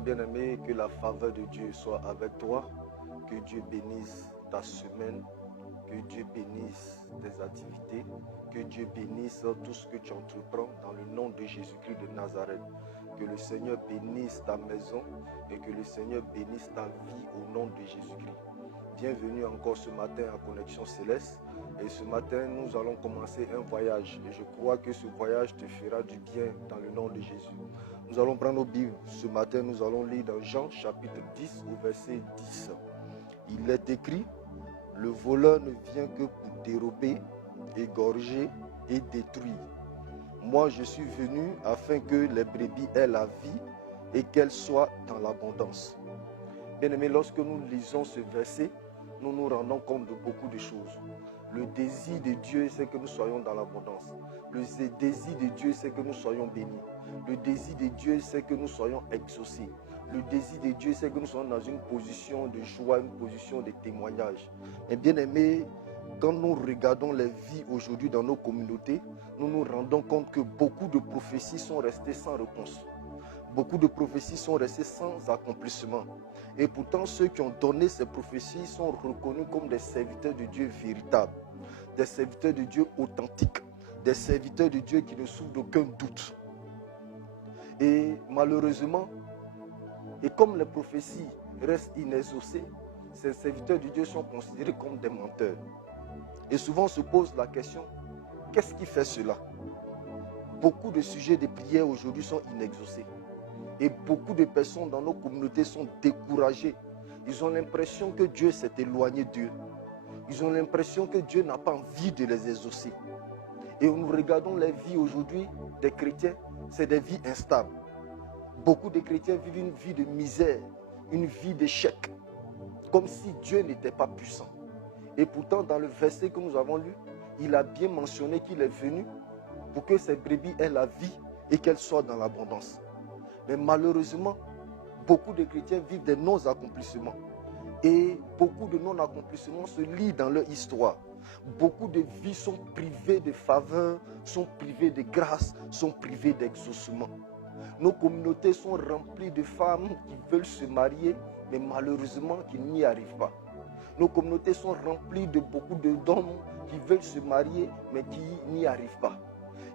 bien-aimé, que la faveur de Dieu soit avec toi, que Dieu bénisse ta semaine, que Dieu bénisse tes activités, que Dieu bénisse tout ce que tu entreprends dans le nom de Jésus-Christ de Nazareth. Que le Seigneur bénisse ta maison et que le Seigneur bénisse ta vie au nom de Jésus-Christ. Bienvenue encore ce matin à Connexion Céleste. Et ce matin, nous allons commencer un voyage. Et je crois que ce voyage te fera du bien dans le nom de Jésus. Nous allons prendre nos Bibles. Ce matin, nous allons lire dans Jean chapitre 10 au verset 10. Il est écrit: le voleur ne vient que pour dérober, égorger et détruire. Moi, je suis venu afin que les brebis aient la vie et qu'elles soient dans l'abondance. Bien-aimés, lorsque nous lisons ce verset, nous nous rendons compte de beaucoup de choses. Le désir de Dieu, c'est que nous soyons dans l'abondance. Le désir de Dieu, c'est que nous soyons bénis. Le désir de Dieu, c'est que nous soyons exaucés. Le désir de Dieu, c'est que nous soyons dans une position de joie, une position de témoignage. Et bien aimé, quand nous regardons les vies aujourd'hui dans nos communautés, nous nous rendons compte que beaucoup de prophéties sont restées sans réponse. Beaucoup de prophéties sont restées sans accomplissement. Et pourtant, ceux qui ont donné ces prophéties sont reconnus comme des serviteurs de Dieu véritables, des serviteurs de Dieu authentiques, des serviteurs de Dieu qui ne souffrent d'aucun doute. Et malheureusement, et comme les prophéties restent inexaucées, ces serviteurs de Dieu sont considérés comme des menteurs. Et souvent on se pose la question, qu'est-ce qui fait cela? Beaucoup de sujets de prière aujourd'hui sont inexaucés. Et beaucoup de personnes dans nos communautés sont découragées. Ils ont l'impression que Dieu s'est éloigné d'eux. Ils ont l'impression que Dieu n'a pas envie de les exaucer. Et nous regardons les vies aujourd'hui des chrétiens, c'est des vies instables. Beaucoup de chrétiens vivent une vie de misère, une vie d'échec, comme si Dieu n'était pas puissant. Et pourtant, dans le verset que nous avons lu, il a bien mentionné qu'il est venu pour que ces brebis aient la vie et qu'elles soient dans l'abondance. Mais malheureusement, beaucoup de chrétiens vivent des non-accomplissements. Et beaucoup de non-accomplissements se lient dans leur histoire. Beaucoup de vies sont privées de faveur, sont privées de grâce, sont privées d'exaucement. Nos communautés sont remplies de femmes qui veulent se marier, mais malheureusement qui n'y arrivent pas. Nos communautés sont remplies de beaucoup d'hommes qui veulent se marier, mais qui n'y arrivent pas.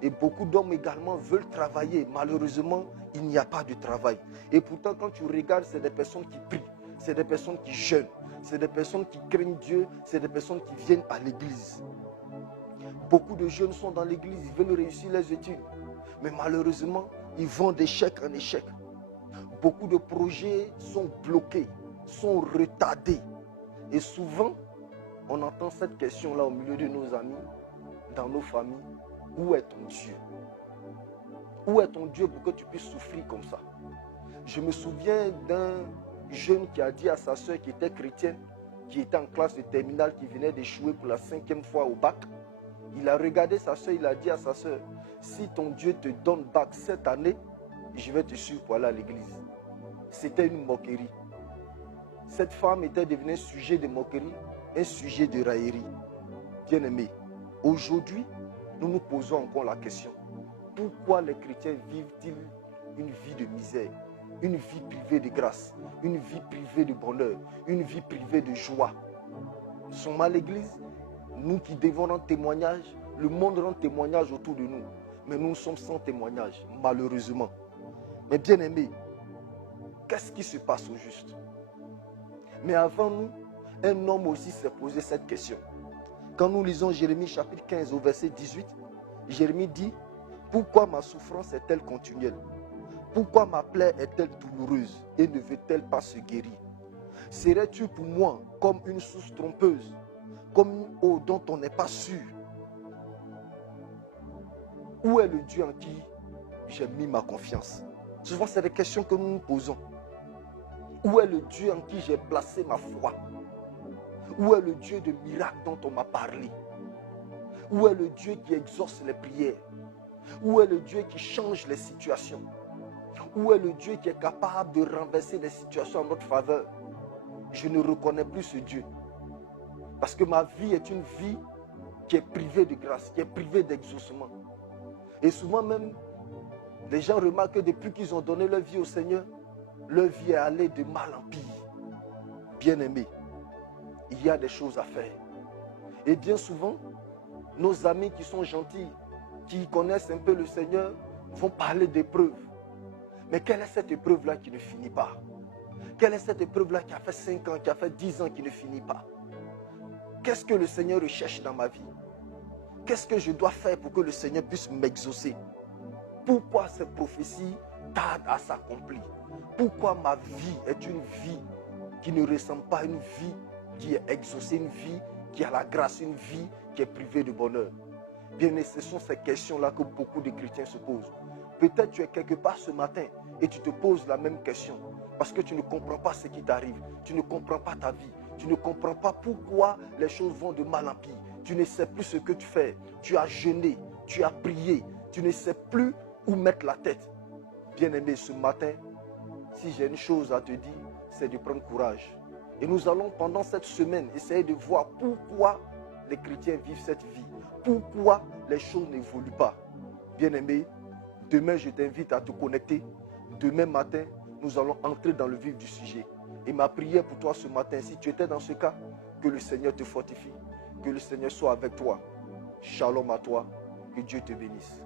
Et beaucoup d'hommes également veulent travailler. Malheureusement, il n'y a pas de travail. Et pourtant, quand tu regardes, c'est des personnes qui prient, c'est des personnes qui jeûnent, c'est des personnes qui craignent Dieu, c'est des personnes qui viennent à l'église. Beaucoup de jeunes sont dans l'église, ils veulent réussir les études. Mais malheureusement, ils vont d'échec en échec. Beaucoup de projets sont bloqués, sont retardés. Et souvent, on entend cette question-là au milieu de nos amis, dans nos familles. Où est ton Dieu? Où est ton Dieu pour que tu puisses souffrir comme ça? Je me souviens d'un jeune qui a dit à sa soeur qui était chrétienne, qui était en classe de terminale, qui venait d'échouer pour la 5e fois au bac. Il a regardé sa soeur, il a dit à sa soeur, si ton Dieu te donne bac cette année, je vais te suivre pour aller à l'église. C'était une moquerie. Cette femme était devenue un sujet de moquerie, un sujet de raillerie. Bien-aimé, aujourd'hui, nous nous posons encore la question. Pourquoi les chrétiens vivent-ils une vie de misère, une vie privée de grâce, une vie privée de bonheur, une vie privée de joie? Nous sommes à l'église, nous qui devons rendre témoignage, le monde rend témoignage autour de nous. Mais nous sommes sans témoignage, malheureusement. Mais bien aimés, qu'est-ce qui se passe au juste? Mais avant nous, un homme aussi s'est posé cette question. Quand nous lisons Jérémie chapitre 15 au verset 18, Jérémie dit: pourquoi ma souffrance est-elle continuelle? Pourquoi ma plaie est-elle douloureuse et ne veut-elle pas se guérir? Serais-tu pour moi comme une source trompeuse, comme une eau dont on n'est pas sûr? Où est le Dieu en qui j'ai mis ma confiance? Souvent, c'est des questions que nous nous posons. Où est le Dieu en qui j'ai placé ma foi? Où est le Dieu de miracles dont on m'a parlé? Où est le Dieu qui exauce les prières? Où est le Dieu qui change les situations? Où est le Dieu qui est capable de renverser les situations en notre faveur? Je ne reconnais plus ce Dieu. Parce que ma vie est une vie qui est privée de grâce, qui est privée d'exaucement. Et souvent même, les gens remarquent que depuis qu'ils ont donné leur vie au Seigneur, Leur vie est allée de mal en pire. Bien-aimés, il y a des choses à faire. Et bien souvent, nos amis qui sont gentils, qui connaissent un peu le Seigneur, vont parler d'épreuves. Mais quelle est cette épreuve-là qui ne finit pas? Quelle est cette épreuve-là qui a fait 5 ans, qui a fait 10 ans, qui ne finit pas? Qu'est-ce que le Seigneur recherche dans ma vie? Qu'est-ce que je dois faire pour que le Seigneur puisse m'exaucer? Pourquoi ces prophéties tardent à s'accomplir? Pourquoi ma vie est une vie qui ne ressemble pas à une vie qui est exaucée, une vie qui a la grâce, une vie qui est privée de bonheur? Bien, ce sont ces questions-là que beaucoup de chrétiens se posent. Peut-être tu es quelque part ce matin et tu te poses la même question parce que tu ne comprends pas ce qui t'arrive, tu ne comprends pas ta vie, tu ne comprends pas pourquoi les choses vont de mal en pire. Tu ne sais plus ce que tu fais, tu as jeûné, tu as prié, tu ne sais plus où mettre la tête. Bien-aimé, ce matin, si j'ai une chose à te dire, c'est de prendre courage. Et nous allons pendant cette semaine essayer de voir pourquoi les chrétiens vivent cette vie, pourquoi les choses n'évoluent pas. Bien-aimé, demain je t'invite à te connecter. Demain matin, nous allons entrer dans le vif du sujet. Et ma prière pour toi ce matin, si tu étais dans ce cas, que le Seigneur te fortifie, que le Seigneur soit avec toi. Shalom à toi, que Dieu te bénisse.